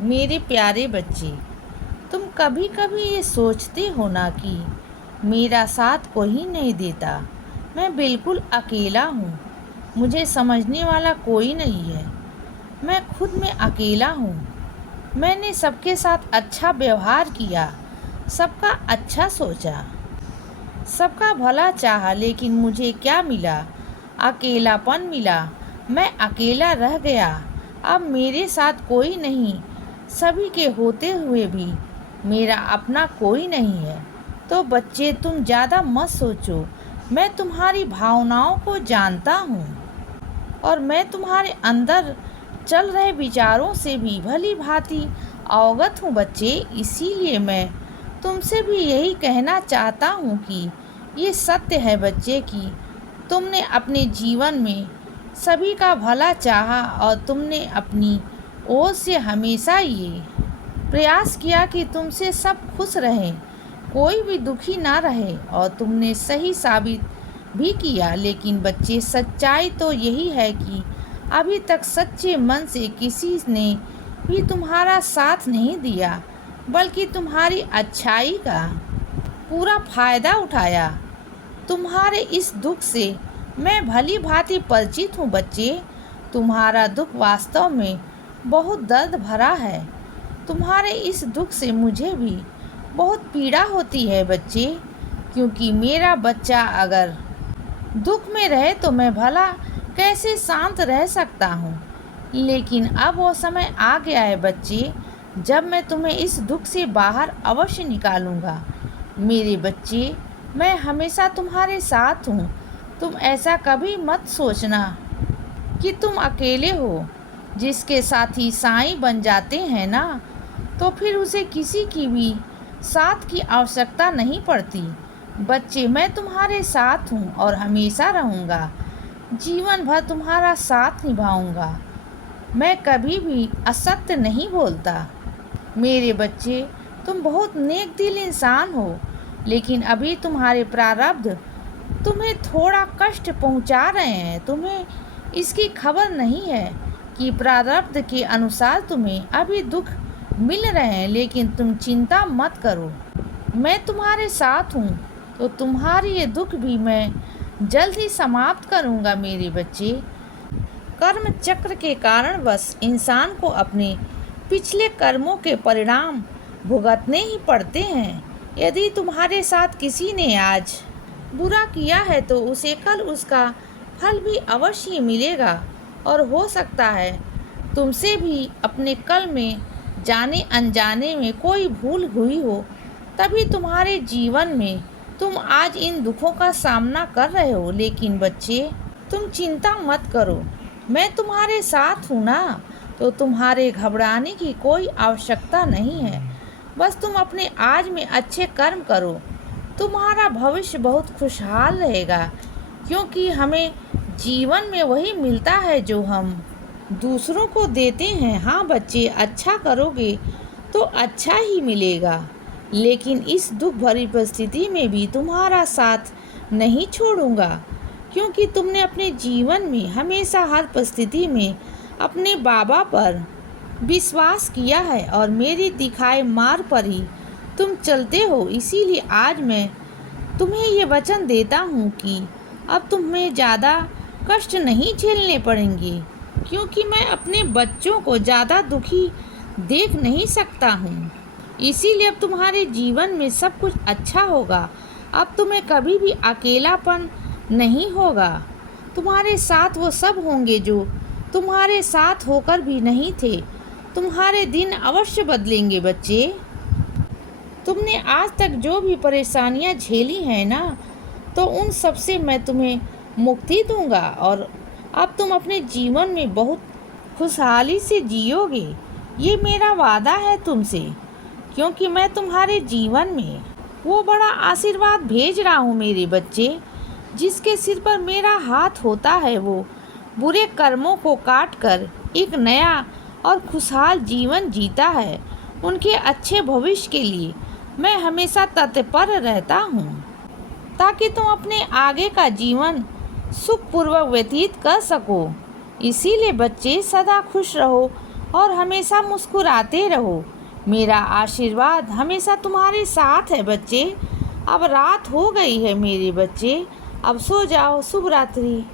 मेरे प्यारे बच्चे, तुम कभी कभी ये सोचते हो ना कि मेरा साथ कोई नहीं देता। मैं बिल्कुल अकेला हूँ। मुझे समझने वाला कोई नहीं है। मैं खुद में अकेला हूँ। मैंने सबके साथ अच्छा व्यवहार किया, सबका अच्छा सोचा, सबका भला चाहा, लेकिन मुझे क्या मिला? अकेलापन मिला। मैं अकेला रह गया। अब मेरे साथ कोई नहीं। सभी के होते हुए भी मेरा अपना कोई नहीं है। तो बच्चे, तुम ज़्यादा मत सोचो। मैं तुम्हारी भावनाओं को जानता हूँ और मैं तुम्हारे अंदर चल रहे विचारों से भी भली भांति अवगत हूँ बच्चे। इसीलिए मैं तुमसे भी यही कहना चाहता हूँ कि ये सत्य है बच्चे कि तुमने अपने जीवन में सभी का भला चाहा और तुमने अपनी ओर से हमेशा ये प्रयास किया कि तुमसे सब खुश रहें, कोई भी दुखी ना रहे, और तुमने सही साबित भी किया। लेकिन बच्चे, सच्चाई तो यही है कि अभी तक सच्चे मन से किसी ने भी तुम्हारा साथ नहीं दिया, बल्कि तुम्हारी अच्छाई का पूरा फायदा उठाया। तुम्हारे इस दुख से मैं भली भांति परिचित हूँ बच्चे। तुम्हारा दुख वास्तव में बहुत दर्द भरा है। तुम्हारे इस दुख से मुझे भी बहुत पीड़ा होती है बच्चे, क्योंकि मेरा बच्चा अगर दुख में रहे तो मैं भला कैसे शांत रह सकता हूँ। लेकिन अब वो समय आ गया है बच्चे, जब मैं तुम्हें इस दुख से बाहर अवश्य निकालूंगा। मेरे बच्चे, मैं हमेशा तुम्हारे साथ हूँ। तुम ऐसा कभी मत सोचना कि तुम अकेले हो। जिसके साथी साईं बन जाते हैं ना, तो फिर उसे किसी की भी साथ की आवश्यकता नहीं पड़ती। बच्चे, मैं तुम्हारे साथ हूँ और हमेशा रहूँगा। जीवन भर तुम्हारा साथ निभाऊँगा। मैं कभी भी असत्य नहीं बोलता। मेरे बच्चे, तुम बहुत नेक दिल इंसान हो, लेकिन अभी तुम्हारे प्रारब्ध तुम्हें थोड़ा कष्ट पहुंचा रहे हैं। तुम्हें इसकी खबर नहीं है कि प्रारब्ध के अनुसार तुम्हें अभी दुख मिल रहे हैं। लेकिन तुम चिंता मत करो, मैं तुम्हारे साथ हूँ। तो तुम्हारी ये दुख भी मैं जल्द ही समाप्त करूँगा मेरे बच्चे। कर्म चक्र के कारण बस इंसान को अपने पिछले कर्मों के परिणाम भुगतने ही पड़ते हैं। यदि तुम्हारे साथ किसी ने आज बुरा किया है तो उसे कल उसका फल भी अवश्य मिलेगा। और हो सकता है तुमसे भी अपने कल में जाने अनजाने में कोई भूल हुई हो, तभी तुम्हारे जीवन में तुम आज इन दुखों का सामना कर रहे हो। लेकिन बच्चे, तुम चिंता मत करो, मैं तुम्हारे साथ हूँ ना। तो तुम्हारे घबराने की कोई आवश्यकता नहीं है। बस तुम अपने आज में अच्छे कर्म करो। तुम्हारा भविष्य बहुत खुशहाल रहेगा, क्योंकि हमें जीवन में वही मिलता है जो हम दूसरों को देते हैं। हाँ बच्चे, अच्छा करोगे तो अच्छा ही मिलेगा। लेकिन इस दुख भरी परिस्थिति में भी तुम्हारा साथ नहीं छोड़ूंगा, क्योंकि तुमने अपने जीवन में हमेशा हर परिस्थिति में अपने बाबा पर विश्वास किया है और मेरे दिखाए मार्ग पर ही तुम चलते हो। इसीलिए आज मैं तुम्हें ये वचन देता हूँ कि अब तुम्हें ज़्यादा कष्ट नहीं झेलने पड़ेंगे, क्योंकि मैं अपने बच्चों को ज़्यादा दुखी देख नहीं सकता हूँ। इसीलिए अब तुम्हारे जीवन में सब कुछ अच्छा होगा। अब तुम्हें कभी भी अकेलापन नहीं होगा। तुम्हारे साथ वो सब होंगे जो तुम्हारे साथ होकर भी नहीं थे। तुम्हारे दिन अवश्य बदलेंगे बच्चे। तुमने आज तक जो भी परेशानियां झेली हैं ना, तो उन सब से मैं तुम्हें मुक्ति दूंगा और अब तुम अपने जीवन में बहुत खुशहाली से जियोगे। ये मेरा वादा है तुमसे, क्योंकि मैं तुम्हारे जीवन में वो बड़ा आशीर्वाद भेज रहा हूँ मेरे बच्चे। जिसके सिर पर मेरा हाथ होता है वो बुरे कर्मों को काट कर एक नया और खुशहाल जीवन जीता है। उनके अच्छे भविष्य के लिए मैं हमेशा तत्पर रहता हूँ, ताकि तुम अपने आगे का जीवन सुखपूर्वक व्यतीत कर सको। इसीलिए बच्चे, सदा खुश रहो और हमेशा मुस्कुराते रहो। मेरा आशीर्वाद हमेशा तुम्हारे साथ है बच्चे। अब रात हो गई है मेरे बच्चे, अब सो जाओ। शुभ रात्रि।